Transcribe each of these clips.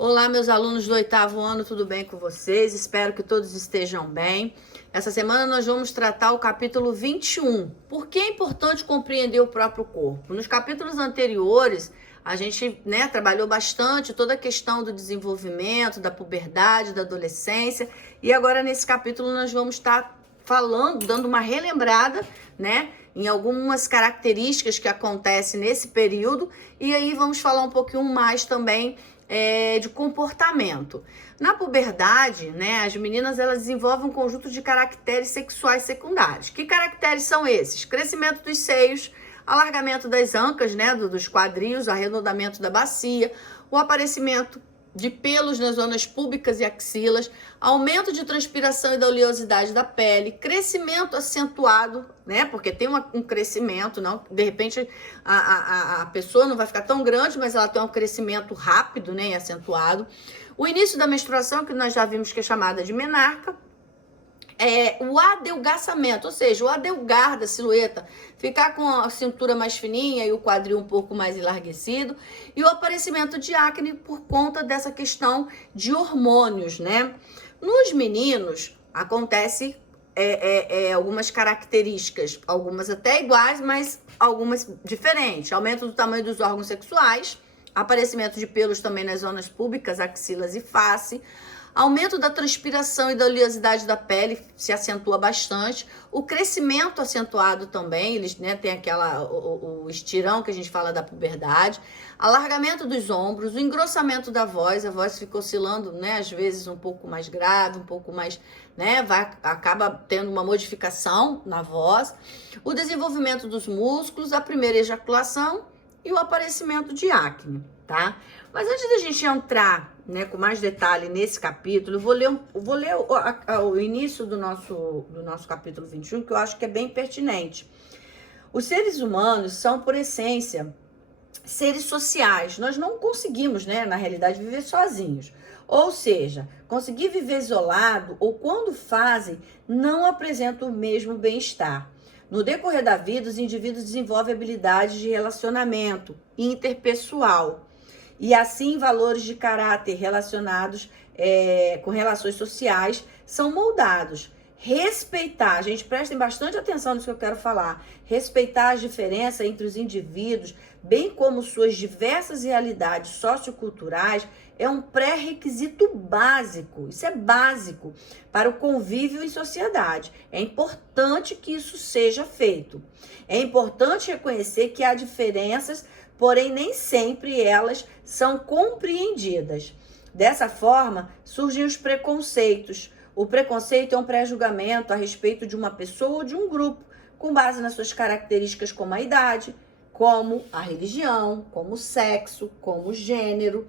Olá, meus alunos do 8º ano, tudo bem com vocês? Espero que todos estejam bem. Essa semana nós vamos tratar o capítulo 21. Por que é importante compreender o próprio corpo? Nos capítulos anteriores, a gente trabalhou bastante toda a questão do desenvolvimento, da puberdade, da adolescência. E agora, nesse capítulo, nós vamos estar falando, dando uma relembrada, em algumas características que acontecem nesse período. E aí vamos falar um pouquinho mais também de comportamento. Na puberdade, as meninas elas desenvolvem um conjunto de caracteres sexuais secundários. Que caracteres são esses? Crescimento dos seios, alargamento das ancas, dos quadris, arredondamento da bacia, o aparecimento de pelos nas zonas púbicas e axilas, aumento de transpiração e da oleosidade da pele, crescimento acentuado, porque tem um crescimento, não, de repente a pessoa não vai ficar tão grande, mas ela tem um crescimento rápido, e acentuado. O início da menstruação, que nós já vimos que é chamada de menarca, o adelgaçamento, ou seja, o adelgar da silhueta, ficar com a cintura mais fininha e o quadril um pouco mais enlarguecido, e o aparecimento de acne por conta dessa questão de hormônios, Nos meninos, acontece algumas características, algumas até iguais, mas algumas diferentes. Aumento do tamanho dos órgãos sexuais, aparecimento de pelos também nas zonas públicas, axilas e face, aumento da transpiração e da oleosidade da pele se acentua bastante. O crescimento acentuado também, eles tem o estirão que a gente fala da puberdade. Alargamento dos ombros, o engrossamento da voz, a voz fica oscilando, às vezes um pouco mais grave, um pouco mais, acaba tendo uma modificação na voz. O desenvolvimento dos músculos, a primeira ejaculação e o aparecimento de acne, tá? Mas antes da gente entrar com mais detalhe nesse capítulo, eu vou ler o início do nosso capítulo 21, que eu acho que é bem pertinente. Os seres humanos são, por essência, seres sociais. Nós não conseguimos, na realidade, viver sozinhos. Ou seja, conseguir viver isolado, ou quando fazem, não apresentam o mesmo bem-estar. No decorrer da vida, os indivíduos desenvolvem habilidades de relacionamento interpessoal, e assim valores de caráter relacionados com relações sociais são moldados. Respeitar, gente, prestem bastante atenção nisso que eu quero falar. Respeitar as diferenças entre os indivíduos, bem como suas diversas realidades socioculturais, é um pré-requisito básico. Isso é básico para o convívio em sociedade. É importante que isso seja feito. É importante reconhecer que há diferenças, porém nem sempre elas são compreendidas. Dessa forma, surgem os preconceitos. O preconceito é um pré-julgamento a respeito de uma pessoa ou de um grupo, com base nas suas características como a idade, como a religião, como o sexo, como o gênero,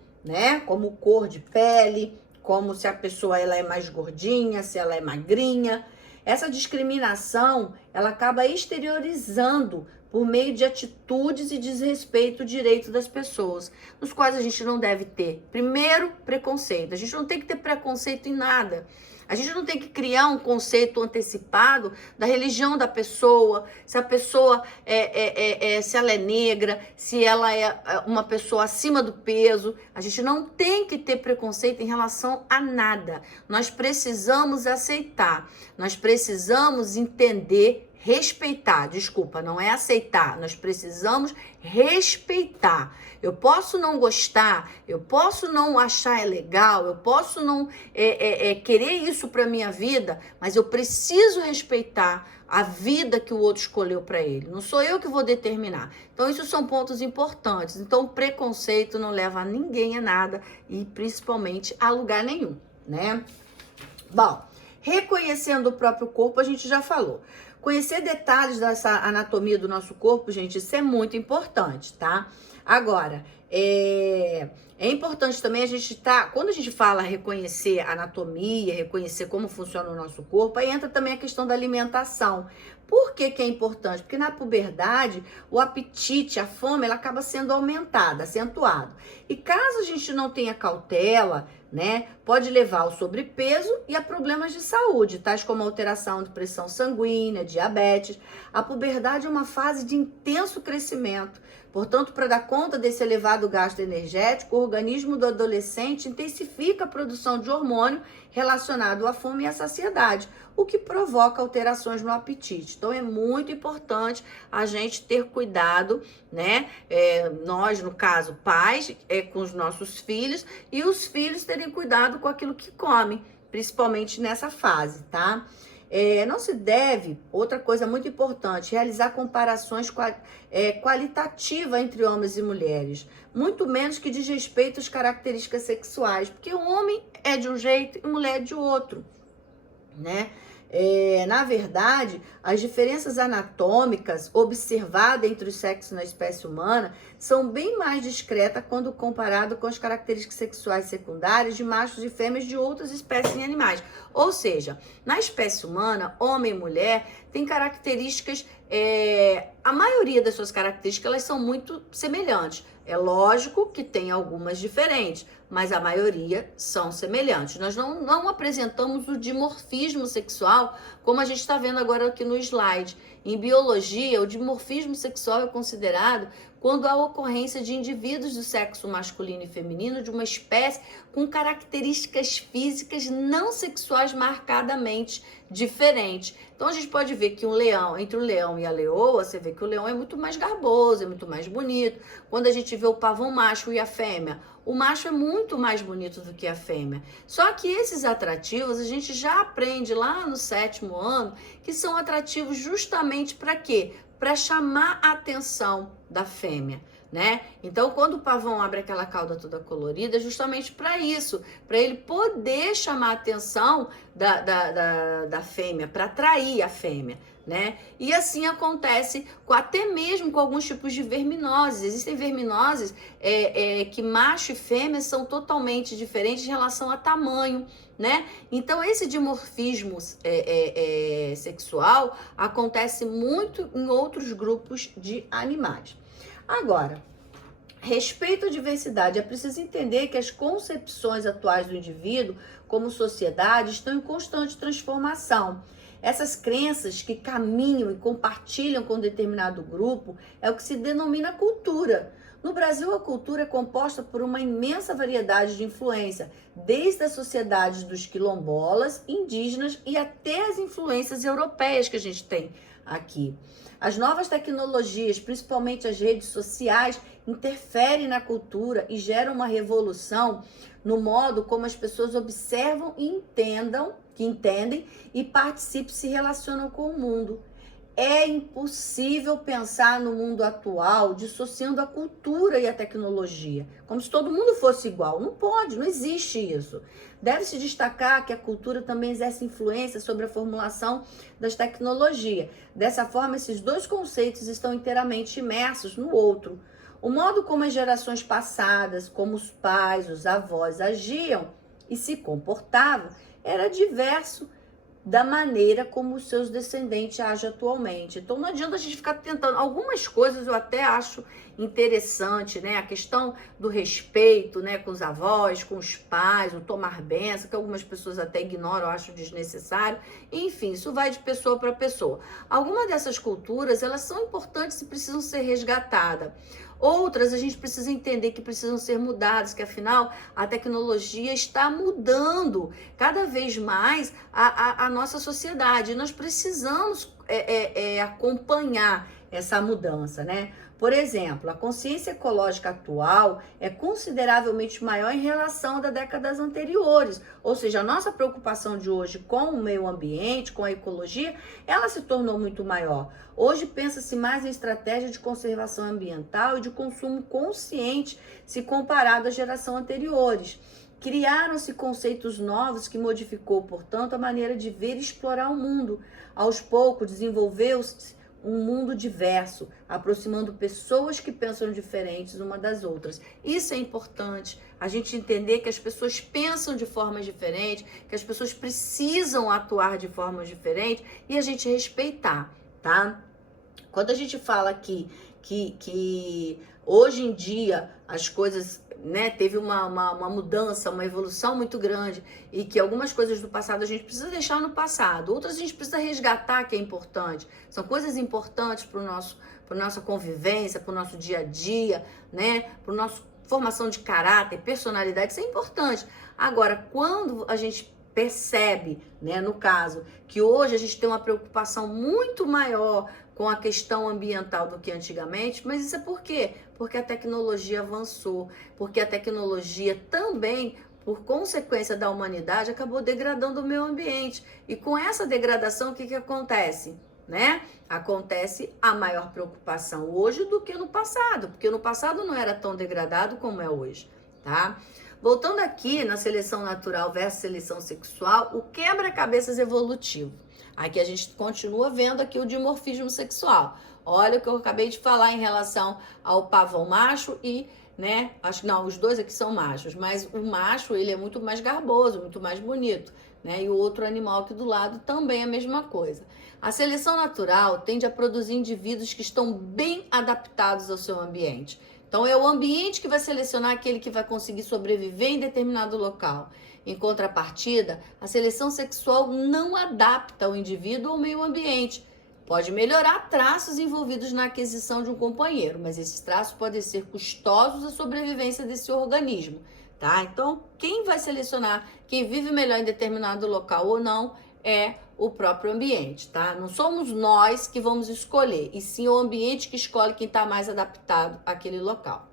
como cor de pele, como se a pessoa ela é mais gordinha, se ela é magrinha. Essa discriminação, ela acaba exteriorizando por meio de atitudes e desrespeito ao direito das pessoas, nos quais a gente não deve ter. Primeiro, preconceito. A gente não tem que ter preconceito em nada. A gente não tem que criar um conceito antecipado da religião da pessoa, se a pessoa se ela é negra, se ela é uma pessoa acima do peso. A gente não tem que ter preconceito em relação a nada. Nós precisamos aceitar, nós precisamos entender, respeitar, desculpa, não é aceitar, nós precisamos respeitar. Eu posso não gostar, eu posso não achar legal, eu posso não querer isso para minha vida, mas eu preciso respeitar a vida que o outro escolheu para ele. Não sou eu que vou determinar. Então, isso são pontos importantes. Então, o preconceito não leva ninguém a nada e principalmente a lugar nenhum, Bom, reconhecendo o próprio corpo, a gente já falou. Conhecer detalhes dessa anatomia do nosso corpo, gente, isso é muito importante, tá? Agora, é importante também quando a gente fala reconhecer a anatomia, reconhecer como funciona o nosso corpo, aí entra também a questão da alimentação. Por que que é importante? Porque na puberdade, o apetite, a fome, ela acaba sendo aumentada, acentuado. E caso a gente não tenha cautela, pode levar ao sobrepeso e a problemas de saúde, tais como alteração de pressão sanguínea, diabetes. A puberdade é uma fase de intenso crescimento, Portanto, para dar conta desse elevado gasto energético, o organismo do adolescente intensifica a produção de hormônio relacionado à fome e à saciedade, o que provoca alterações no apetite. Então, é muito importante a gente ter cuidado, né? Nós, no caso, pais, com os nossos filhos, e os filhos terem cuidado com aquilo que comem, principalmente nessa fase, tá? Não se deve, outra coisa muito importante, realizar comparações qualitativas entre homens e mulheres, muito menos que diz respeito às características sexuais, porque o homem é de um jeito e mulher é de outro, né? Na verdade, as diferenças anatômicas observadas entre os sexos na espécie humana são bem mais discretas quando comparado com as características sexuais secundárias de machos e fêmeas de outras espécies em animais. Ou seja, na espécie humana, homem e mulher têm características, a maioria das suas características elas são muito semelhantes. É lógico que tem algumas diferentes, mas a maioria são semelhantes. Nós não apresentamos o dimorfismo sexual, como a gente está vendo agora aqui no slide. Em biologia, o dimorfismo sexual é considerado quando há ocorrência de indivíduos do sexo masculino e feminino de uma espécie com características físicas não sexuais marcadamente diferentes. Então a gente pode ver que entre o leão e a leoa, você vê que o leão é muito mais garboso, é muito mais bonito. Quando a gente vê o pavão macho e a fêmea, o macho é muito mais bonito do que a fêmea. Só que esses atrativos a gente já aprende lá no 7º ano que são atrativos justamente para quê? Para chamar a atenção da fêmea, né? Então, quando o pavão abre aquela cauda toda colorida, é justamente para isso, para ele poder chamar a atenção da fêmea, para atrair a fêmea, né? E assim acontece até mesmo com alguns tipos de verminoses. Existem verminoses que macho e fêmea são totalmente diferentes em relação a tamanho, né? Então, esse dimorfismo sexual acontece muito em outros grupos de animais. Agora, respeito à diversidade, é preciso entender que as concepções atuais do indivíduo como sociedade estão em constante transformação. Essas crenças que caminham e compartilham com determinado grupo é o que se denomina cultura. No Brasil, a cultura é composta por uma imensa variedade de influência, desde as sociedades dos quilombolas, indígenas e até as influências europeias que a gente tem aqui. As novas tecnologias, principalmente as redes sociais, interferem na cultura e geram uma revolução no modo como as pessoas observam e entendem e participam e se relacionam com o mundo. É impossível pensar no mundo atual dissociando a cultura e a tecnologia, como se todo mundo fosse igual. Não pode, não existe isso. Deve-se destacar que a cultura também exerce influência sobre a formulação das tecnologias. Dessa forma, esses dois conceitos estão inteiramente imersos no outro. O modo como as gerações passadas, como os pais, os avós agiam e se comportavam, era diverso da maneira como os seus descendentes agem atualmente. Então não adianta a gente ficar tentando. Algumas coisas eu até acho interessante, né? A questão do respeito, né, com os avós, com os pais, o tomar benção, que algumas pessoas até ignoram, eu acho desnecessário. Enfim, isso vai de pessoa para pessoa. Algumas dessas culturas, elas são importantes e precisam ser resgatadas. Outras a gente precisa entender que precisam ser mudadas, que afinal a tecnologia está mudando cada vez mais a nossa sociedade. Nós precisamos acompanhar essa mudança, né? Por exemplo, a consciência ecológica atual é consideravelmente maior em relação das décadas anteriores. Ou seja, a nossa preocupação de hoje com o meio ambiente, com a ecologia, ela se tornou muito maior. Hoje pensa-se mais em estratégia de conservação ambiental e de consumo consciente se comparado às gerações anteriores. Criaram-se conceitos novos que modificou, portanto, a maneira de ver e explorar o mundo. Aos poucos, desenvolveu-se um mundo diverso, aproximando pessoas que pensam diferentes uma das outras. Isso é importante, a gente entender que as pessoas pensam de formas diferentes, que as pessoas precisam atuar de formas diferentes e a gente respeitar, tá? Quando a gente fala aqui que hoje em dia as coisas, né, teve uma mudança, uma evolução muito grande e que algumas coisas do passado a gente precisa deixar no passado, outras a gente precisa resgatar, que é importante, são coisas importantes para para nossa convivência, para o nosso dia a dia, né? Para nossa formação de caráter, personalidade, isso é importante. Agora, quando a gente percebe, né, no caso, que hoje a gente tem uma preocupação muito maior com a questão ambiental do que antigamente, mas isso é por quê? Porque a tecnologia avançou, porque a tecnologia também, por consequência da humanidade, acabou degradando o meio ambiente. E com essa degradação, o que acontece? Né? Acontece a maior preocupação hoje do que no passado, porque no passado não era tão degradado como é hoje, tá? Voltando aqui na seleção natural versus seleção sexual, o quebra-cabeças evolutivo. Aqui a gente continua vendo aqui o dimorfismo sexual. Olha o que eu acabei de falar em relação ao pavão macho e, né, acho que não, os dois aqui são machos, mas o macho, ele é muito mais garboso, muito mais bonito, né? E o outro animal aqui do lado também é a mesma coisa. A seleção natural tende a produzir indivíduos que estão bem adaptados ao seu ambiente. Então, é o ambiente que vai selecionar aquele que vai conseguir sobreviver em determinado local. Em contrapartida, a seleção sexual não adapta o indivíduo ao meio ambiente. Pode melhorar traços envolvidos na aquisição de um companheiro, mas esses traços podem ser custosos à sobrevivência desse organismo, tá? Então, quem vai selecionar quem vive melhor em determinado local ou não é o próprio ambiente, tá? Não somos nós que vamos escolher, e sim o ambiente que escolhe quem está mais adaptado àquele local.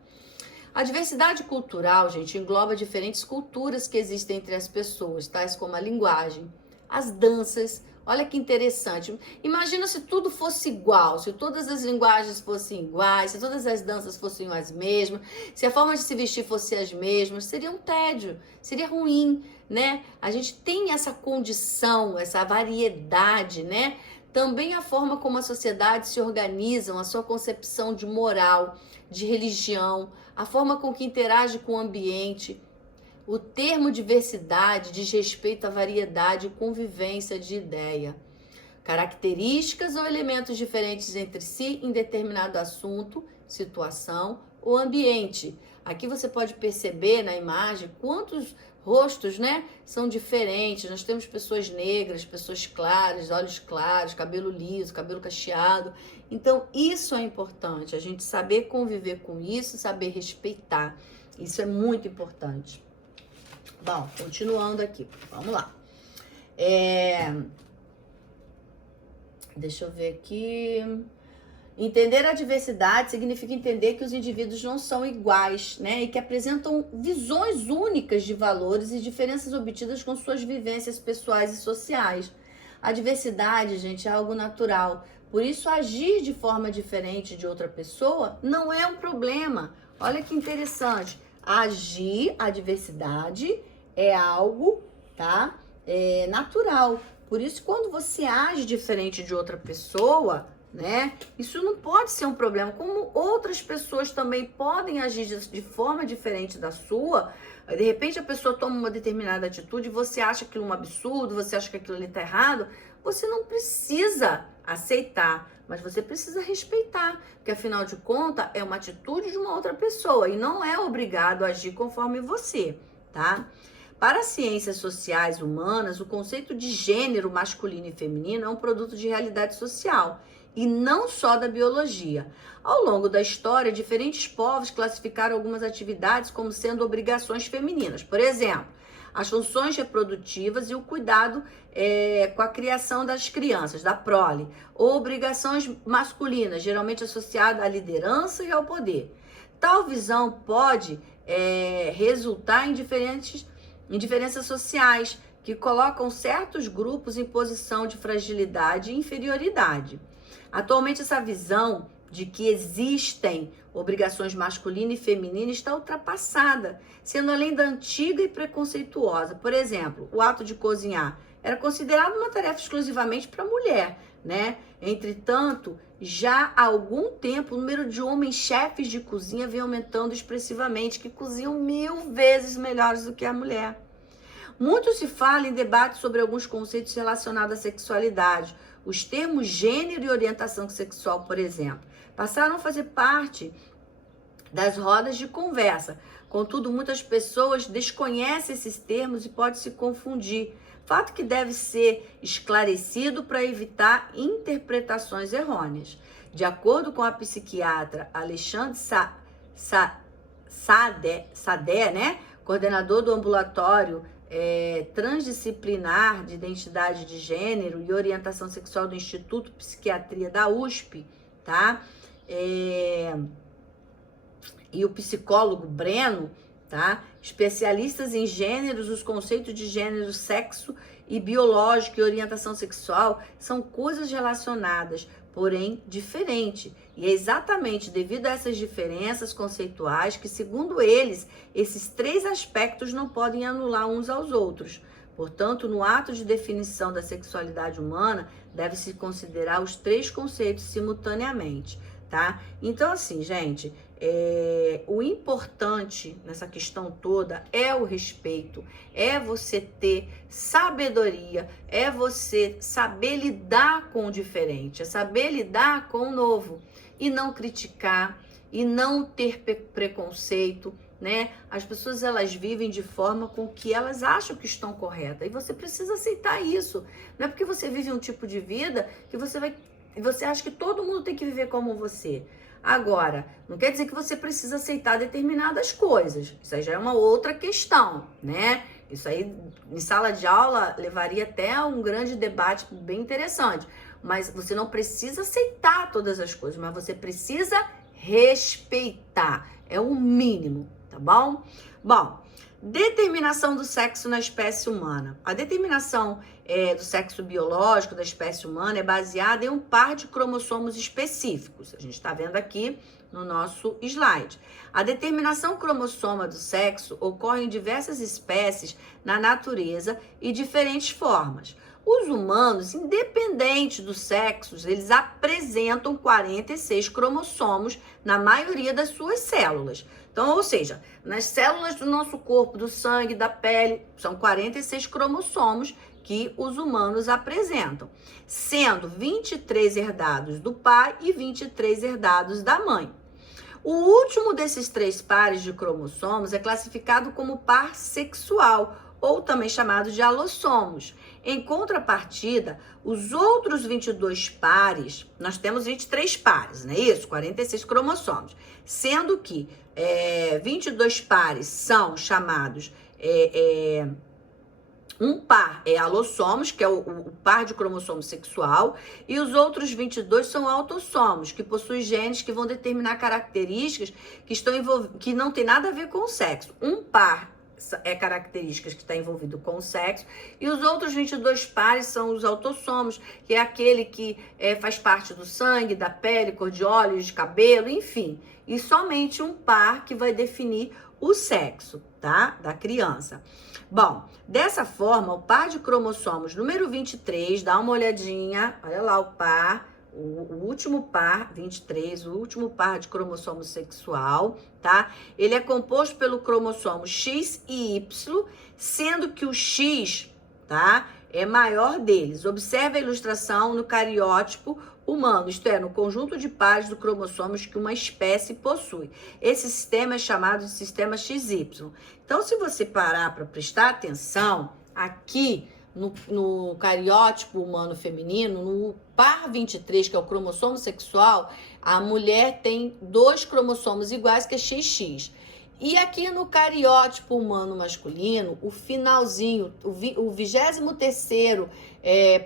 A diversidade cultural, gente, engloba diferentes culturas que existem entre as pessoas, tais como a linguagem, as danças. Olha que interessante. Imagina se tudo fosse igual, se todas as linguagens fossem iguais, se todas as danças fossem as mesmas, se a forma de se vestir fosse as mesmas, seria um tédio, seria ruim, né? A gente tem essa condição, essa variedade, né? Também a forma como a sociedade se organiza, a sua concepção de moral, de religião, a forma com que interage com o ambiente. O termo diversidade diz respeito à variedade e convivência de ideia. Características ou elementos diferentes entre si em determinado assunto, situação ou ambiente. Aqui você pode perceber na imagem quantos rostos, né, são diferentes. Nós temos pessoas negras, pessoas claras, olhos claros, cabelo liso, cabelo cacheado. Então, isso é importante, a gente saber conviver com isso, saber respeitar. Isso é muito importante. Bom, continuando aqui, vamos lá. Deixa eu ver aqui. Entender a diversidade significa entender que os indivíduos não são iguais, né? E que apresentam visões únicas de valores e diferenças obtidas com suas vivências pessoais e sociais. A diversidade, gente, é algo natural. Por isso, agir de forma diferente de outra pessoa não é um problema. Olha que interessante. Agir, a diversidade é algo, tá? É natural. Por isso, quando você age diferente de outra pessoa, né? Isso não pode ser um problema. Como outras pessoas também podem agir de forma diferente da sua. De repente, a pessoa toma uma determinada atitude, você acha aquilo um absurdo, você acha que aquilo ali tá errado. Você não precisa aceitar, mas você precisa respeitar, porque afinal de contas é uma atitude de uma outra pessoa e não é obrigado a agir conforme você, tá? Para as ciências sociais humanas, o conceito de gênero masculino e feminino é um produto de realidade social e não só da biologia. Ao longo da história, diferentes povos classificaram algumas atividades como sendo obrigações femininas. Por exemplo, as funções reprodutivas e o cuidado com a criação das crianças, da prole, ou obrigações masculinas, geralmente associadas à liderança e ao poder. Tal visão pode resultar em diferenças sociais que colocam certos grupos em posição de fragilidade e inferioridade. Atualmente, essa visão de que existem obrigações masculina e feminina está ultrapassada, sendo além da antiga e preconceituosa. Por exemplo, o ato de cozinhar era considerado uma tarefa exclusivamente para a mulher, né? Entretanto, já há algum tempo, o número de homens chefes de cozinha vem aumentando expressivamente, que cozinham 1000 vezes melhores do que a mulher. Muito se fala em debate sobre alguns conceitos relacionados à sexualidade. Os termos gênero e orientação sexual, por exemplo, passaram a fazer parte das rodas de conversa. Contudo, muitas pessoas desconhecem esses termos e podem se confundir. Fato que deve ser esclarecido para evitar interpretações errôneas. De acordo com a psiquiatra Alexandre Sadé, né, coordenador do ambulatório transdisciplinar de identidade de gênero e orientação sexual do Instituto Psiquiatria da USP, tá? E o psicólogo Breno, tá? Especialistas em gêneros, os conceitos de gênero, sexo e biológico e orientação sexual são coisas relacionadas, porém diferentes. E é exatamente devido a essas diferenças conceituais que, segundo eles, esses três aspectos não podem anular uns aos outros. Portanto, no ato de definição da sexualidade humana, deve-se considerar os três conceitos simultaneamente, tá? Então, assim, gente, o importante nessa questão toda é o respeito, é você ter sabedoria, é você saber lidar com o diferente, é saber lidar com o novo e não criticar e não ter preconceito, né? As pessoas, elas vivem de forma com que elas acham que estão corretas e você precisa aceitar isso. Não é porque você vive um tipo de vida que você acha que todo mundo tem que viver como você. Agora, não quer dizer que você precisa aceitar determinadas coisas. Isso aí já é uma outra questão, né? Isso aí, em sala de aula, levaria até a um grande debate bem interessante. Mas você não precisa aceitar todas as coisas, mas você precisa respeitar. É o mínimo, tá bom? Bom, determinação do sexo na espécie humana. A determinação do sexo biológico da espécie humana é baseada em um par de cromossomos específicos. A gente está vendo aqui no nosso slide. A determinação cromossoma do sexo ocorre em diversas espécies na natureza e diferentes formas. Os humanos, independente do sexo, eles apresentam 46 cromossomos na maioria das suas células. Então, ou seja, nas células do nosso corpo, do sangue, da pele, são 46 cromossomos que os humanos apresentam, sendo 23 herdados do pai e 23 herdados da mãe. O último desses três pares de cromossomos é classificado como par sexual, ou também chamado de alossomos. Em contrapartida, os outros 22 pares, nós temos 23 pares, não é isso? 46 cromossomos, sendo que 22 pares são chamados, um par é alossomos, que é o par de cromossomo sexual, e os outros 22 são autossomos, que possuem genes que vão determinar características que não tem nada a ver com o sexo. Um par características que está envolvido com o sexo, e os outros 22 pares são os autossomos, que é aquele que faz parte do sangue, da pele, cor de olhos, de cabelo, enfim. E somente um par que vai definir o sexo, tá? Da criança. Bom, dessa forma, o par de cromossomos número 23, dá uma olhadinha, olha lá o par, o último par, 23, o último par de cromossomo sexual, tá? Ele é composto pelo cromossomo X e Y, sendo que o X, tá, é maior deles. Observe a ilustração no cariótipo humano, isto é, no conjunto de pares de cromossomos que uma espécie possui. Esse sistema é chamado de sistema XY. Então, se você parar para prestar atenção, aqui no cariótipo humano feminino, no par 23, que é o cromossomo sexual, a mulher tem 2 cromossomos iguais, que é XX. E aqui no cariótipo humano masculino, o finalzinho, o 23º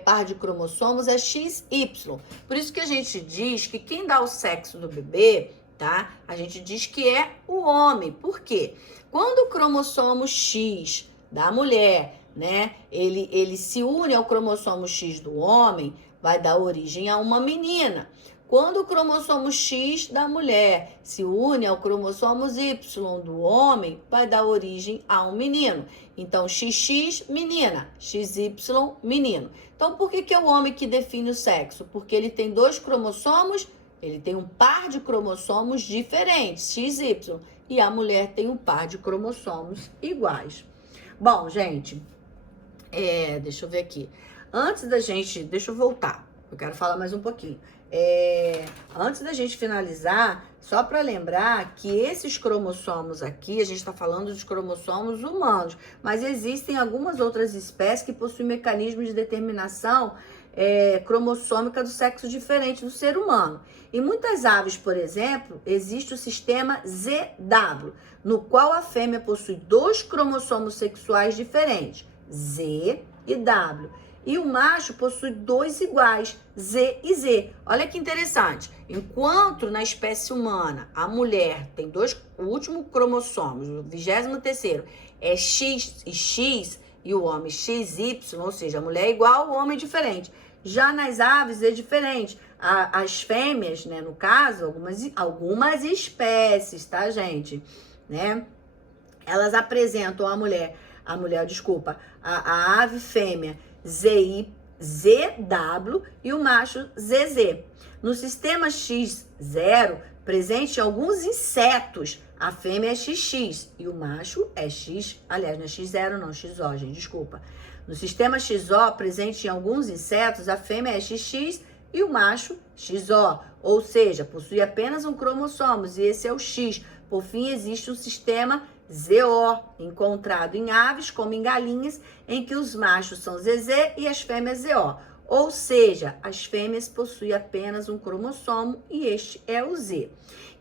par de cromossomos é XY. Por isso que a gente diz que quem dá o sexo do bebê, tá? A gente diz que é o homem. Por quê? Quando o cromossomo X da mulher, né, ele se une ao cromossomo X do homem, vai dar origem a uma menina. Quando o cromossomo X da mulher se une ao cromossomo Y do homem, vai dar origem a um menino. Então, XX, menina, XY, menino. Então, por que é o homem que define o sexo? Porque ele tem 2 cromossomos, ele tem um par de cromossomos diferentes, XY, e a mulher tem um par de cromossomos iguais. Bom, gente, deixa eu ver aqui. Deixa eu voltar, eu quero falar mais um pouquinho. Antes da gente finalizar, só para lembrar que esses cromossomos aqui, a gente está falando dos cromossomos humanos, mas existem algumas outras espécies que possuem mecanismos de determinação cromossômica do sexo diferente do ser humano. Em muitas aves, por exemplo, existe o sistema ZW, no qual a fêmea possui 2 cromossomos sexuais diferentes, Z e W. E o macho possui 2 iguais, Z e Z. Olha que interessante. Enquanto na espécie humana a mulher tem o último cromossomo, o 23º, é X e X, e o homem XY, ou seja, a mulher é igual, o homem é diferente. Já nas aves é diferente. As fêmeas, né, no caso, algumas espécies, tá, gente? Né? Elas apresentam a ave fêmea ZW e o macho ZZ. No sistema X0, presente em alguns insetos, a fêmea é XX e o macho é X, aliás, não é X0 não, XO, gente, desculpa. No sistema XO, presente em alguns insetos, a fêmea é XX e o macho XO, ou seja, possui apenas um cromossomo e esse é o X. Por fim, existe um sistema ZO, encontrado em aves como em galinhas, em que os machos são ZZ e as fêmeas ZO. Ou seja, as fêmeas possuem apenas um cromossomo e este é o Z.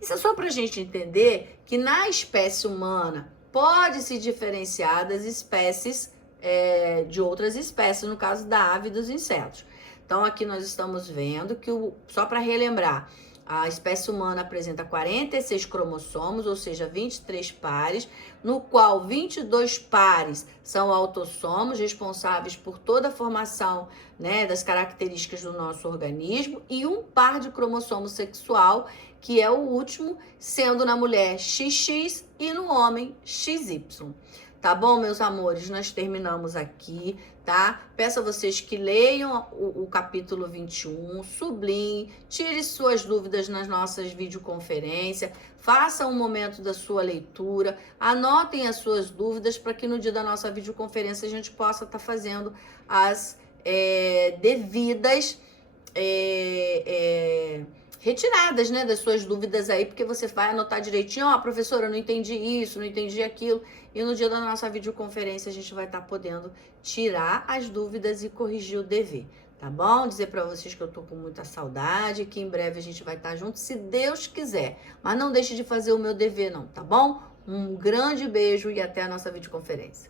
Isso é só para a gente entender que na espécie humana pode se diferenciar das espécies de outras espécies, no caso da ave e dos insetos. Então aqui nós estamos vendo que, só para relembrar, a espécie humana apresenta 46 cromossomos, ou seja, 23 pares, no qual 22 pares são autossomos, responsáveis por toda a formação, né, das características do nosso organismo, e um par de cromossomo sexual, que é o último, sendo na mulher XX e no homem XY. Tá bom, meus amores? Nós terminamos aqui, tá? Peço a vocês que leiam o capítulo 21, sublinhem, tire suas dúvidas nas nossas videoconferências, façam um momento da sua leitura, anotem as suas dúvidas para que no dia da nossa videoconferência a gente possa estar fazendo as devidas retiradas, né, das suas dúvidas aí, porque você vai anotar direitinho, professora, eu não entendi isso, não entendi aquilo, e no dia da nossa videoconferência a gente vai estar podendo tirar as dúvidas e corrigir o dever, tá bom? Dizer para vocês que eu tô com muita saudade, que em breve a gente vai estar junto, se Deus quiser, mas não deixe de fazer o meu dever não, tá bom? Um grande beijo e até a nossa videoconferência.